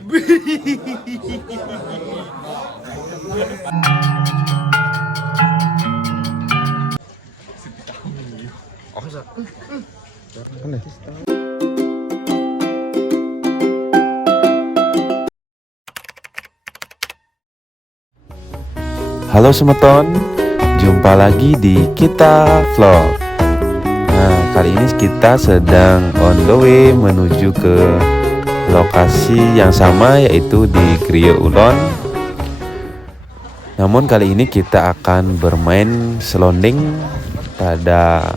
Halo Semeton, jumpa lagi di Kita Vlog. Nah, kali ini kita sedang on the way menuju ke lokasi yang sama, yaitu di Griya Ulon. Namun kali ini kita akan bermain selonding pada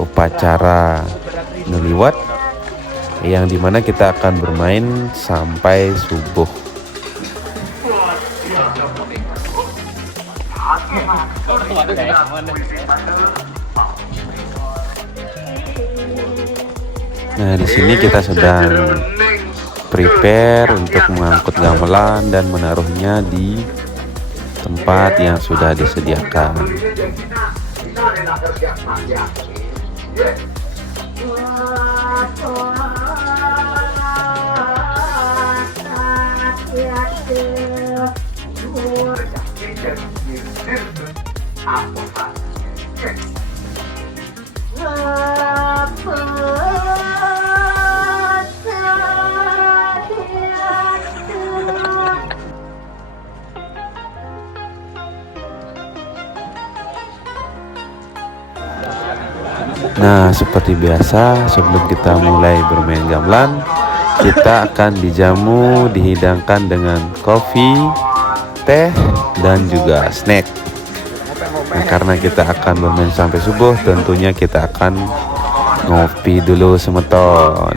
upacara Nuliwat, yang dimana kita akan bermain sampai subuh. Nah, di sini kita sedang prepare untuk mengangkut gamelan dan menaruhnya di tempat yang sudah disediakan. Nah, seperti biasa, sebelum kita mulai bermain gamelan, kita akan dijamu, dihidangkan dengan kopi, teh, dan juga snack. Nah, karena kita akan bermain sampai subuh, tentunya kita akan ngopi dulu Semeton.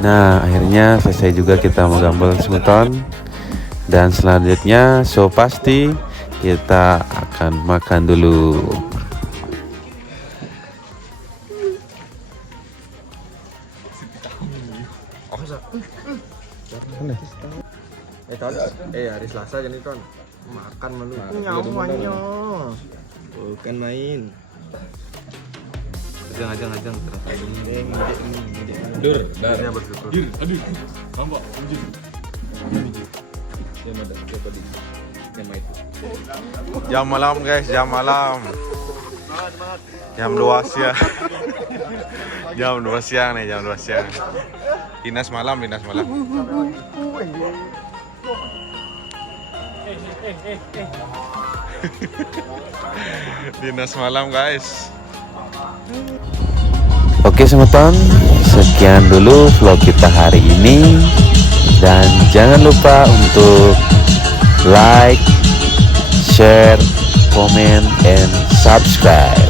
Nah, akhirnya selesai juga kita menggambel semeton. Dan selanjutnya, so pasti kita akan makan dulu. Hari Selasa jadi ton makan malu nyamannya bukan main ajang terus dur darnya bersyukur aduh mambok jam malam guys, jam malam jam 2 siang jam 2 siang nih, jam 2 siang dinas malam dinas malam guys. Oke semeton, sekian dulu vlog kita hari ini. Dan jangan lupa untuk like, share, comment, and subscribe.